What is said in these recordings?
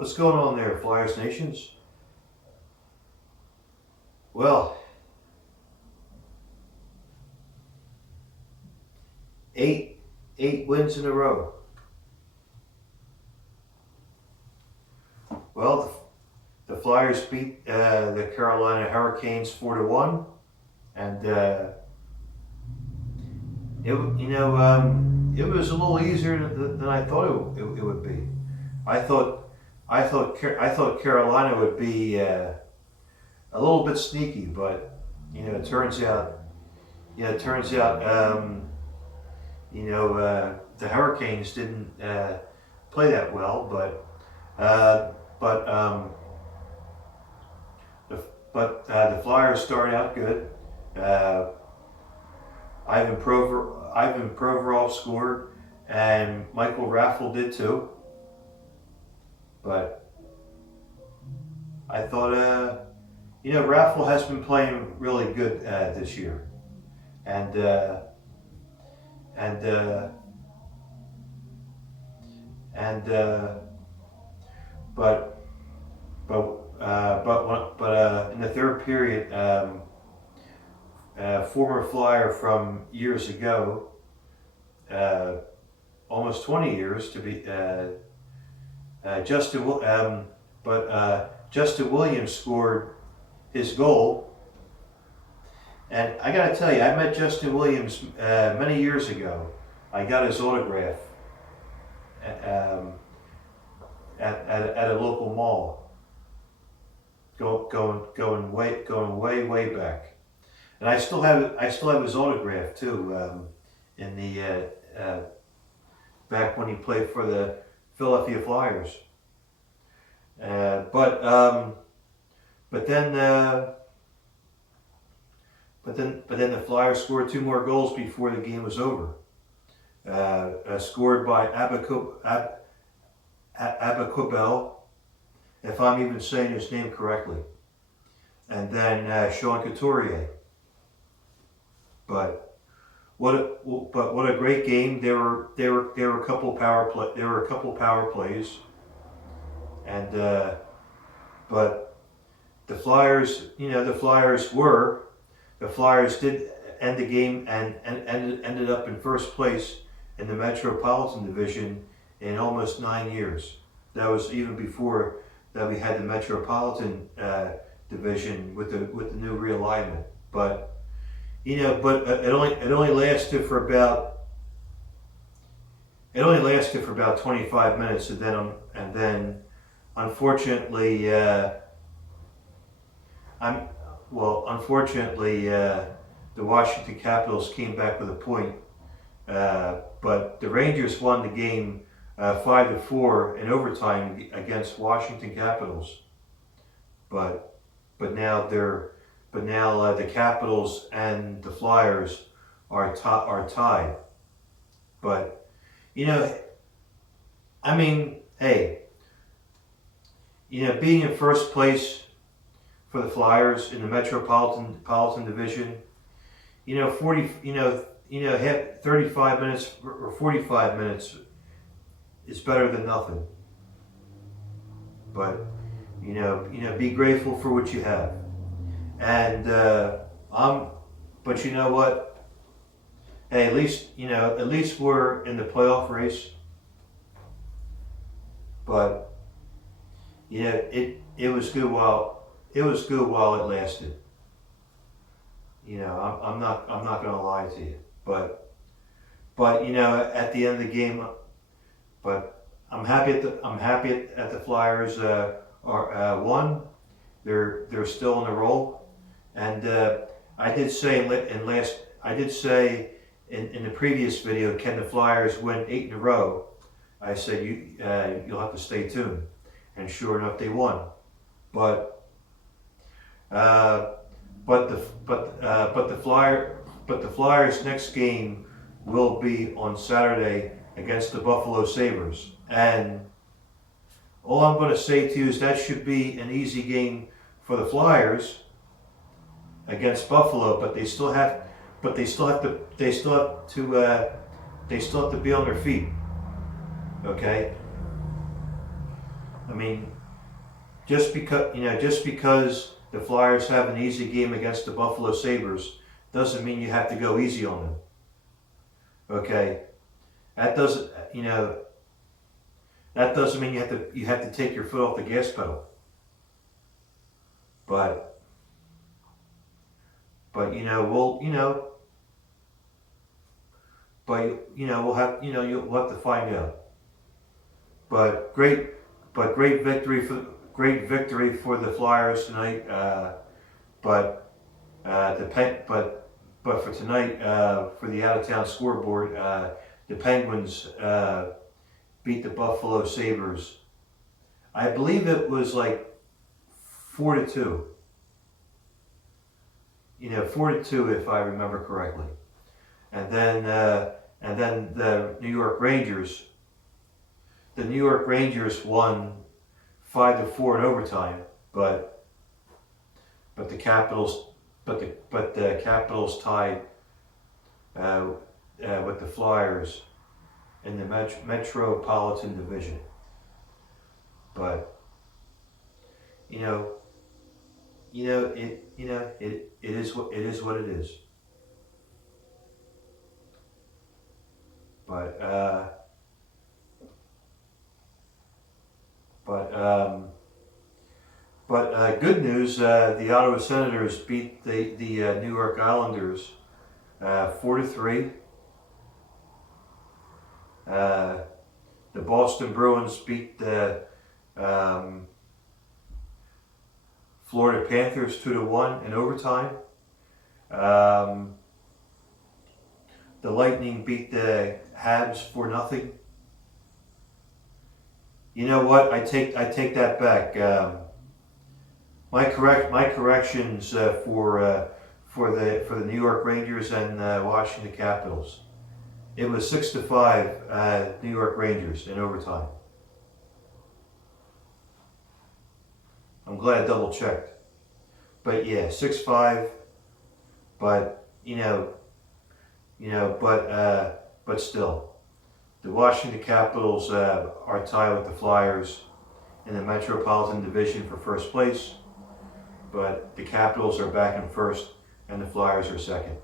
What's going on there, Flyers Nations? Well, eight wins in a row. Well, the Flyers beat the Carolina Hurricanes 4-1, and it was a little easier than I thought it would be. I thought Carolina would be a little bit sneaky, but it turns out the Hurricanes didn't play that well, the Flyers started out good. Ivan Provorov scored, and Michael Raffl did too. But I thought, Raffl has been playing really good this year, but in the third period, former Flyer from years ago, almost 20 years to be, Justin Williams scored his goal, and I gotta tell you, I met Justin Williams many years ago. I got his autograph at a local mall, going way back, and I still have his autograph too. In the back when he played for the Philadelphia Flyers, but then the Flyers scored two more goals before the game was over. Scored by Abacobel, if I'm even saying his name correctly, and then Sean Couturier. But what a great game! There were a couple power plays, and but the Flyers did end the game and ended up in first place in the Metropolitan Division in almost 9 years. That was even before that we had the Metropolitan Division with the new realignment. But it only lasted for about 25 minutes, and then unfortunately the Washington Capitals came back with a point, but the Rangers won the game 5-4 in overtime against Washington Capitals. But now the Capitals and the Flyers are tied. But being in first place for the Flyers in the Metropolitan Division, 35 minutes or 45 minutes is better than nothing. But be grateful for what you have. And but you know what? Hey, at least we're in the playoff race. But it was good while it lasted. I'm not gonna lie to you, but at the end of the game, but I'm happy at the Flyers won. They're still in the roll, and I did say in the previous video, can the Flyers win 8 in a row? I said you'll have to stay tuned, and sure enough, they won. But the Flyers' next game will be on Saturday against the Buffalo Sabres, and all I'm going to say to you is that should be an easy game for the Flyers against Buffalo, but they still have to be on their feet. Okay. I mean, just because the Flyers have an easy game against the Buffalo Sabres doesn't mean you have to go easy on them. Okay, that doesn't that doesn't mean you have to take your foot off the gas pedal. But we'll we'll have you'll have to find out. But great victory for the Flyers tonight. But for tonight, for the out of town scoreboard, the Penguins beat the Buffalo Sabres. I believe it was like 4-2. 4-2 if I remember correctly. And then the New York Rangers. The New York Rangers won 5-4 in overtime, but the Capitals tied with the Flyers in the Metropolitan Division. But it is what it is. But good news, the Ottawa Senators beat the New York Islanders 4-3. The Boston Bruins beat the Florida Panthers 2-1 in overtime. The Lightning beat the Habs 4-0. You know what? I take that back. My corrections for the New York Rangers and Washington Capitals. It was 6-5 New York Rangers in overtime. I'm glad I double checked. But yeah, 6-5. But but still, the Washington Capitals are tied with the Flyers in the Metropolitan Division for first place. But the Capitals are back in first, and the Flyers are second.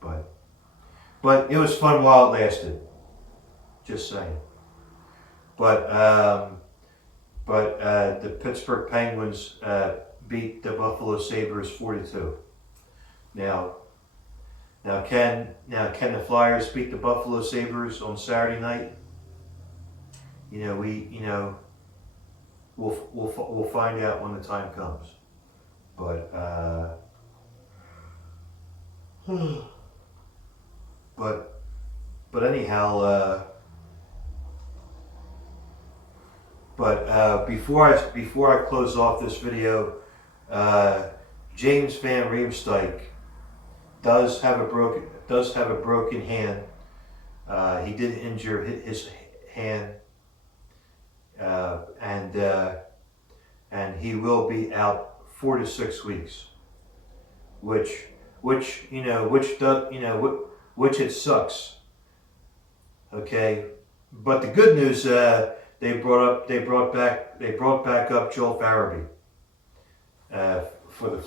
But it was fun while it lasted. Just saying. But the Pittsburgh Penguins beat the Buffalo Sabres 4-2. Now can the Flyers beat the Buffalo Sabres on Saturday night? We'll find out when the time comes. But anyhow, before I close off this video, James Van Riemsdyk does have a broken hand. He did injure his hand, and he will be out 4 to 6 weeks, which it sucks. Okay, but the good news, they brought back up Joel Farabee for the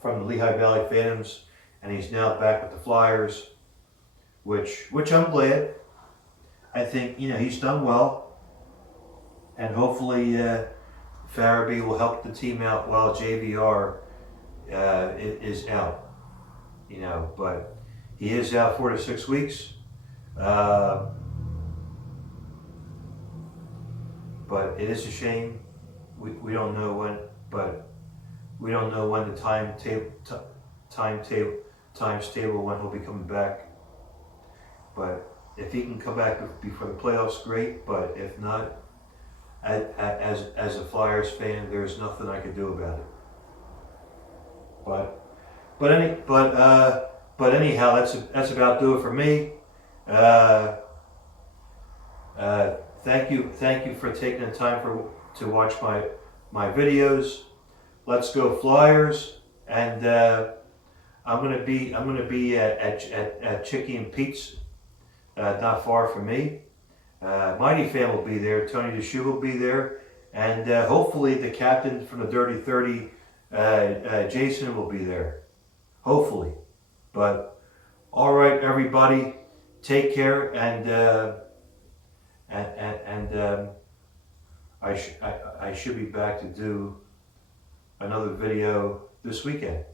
from the Lehigh Valley Phantoms, and he's now back with the Flyers, which I'm glad. I think he's done well, and hopefully Farabee will help the team out while JVR is out. But he is out 4 to 6 weeks. But it is a shame. We don't know when, but we don't know when the times table when he'll be coming back. But if he can come back before the playoffs, great. But if not, as a Flyers fan, there's nothing I can do about it. But anyhow, that's about do it for me. Thank you for taking the time to watch my videos. Let's go Flyers! And I'm gonna be at Chicky and Pete's, not far from me. Mighty Fan will be there. Tony DeShoe will be there, And hopefully the captain from the Dirty 30, Jason, will be there. Hopefully. But all right, everybody, take care, and I should be back to do another video this weekend.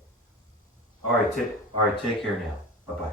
All right, take care now. Bye bye.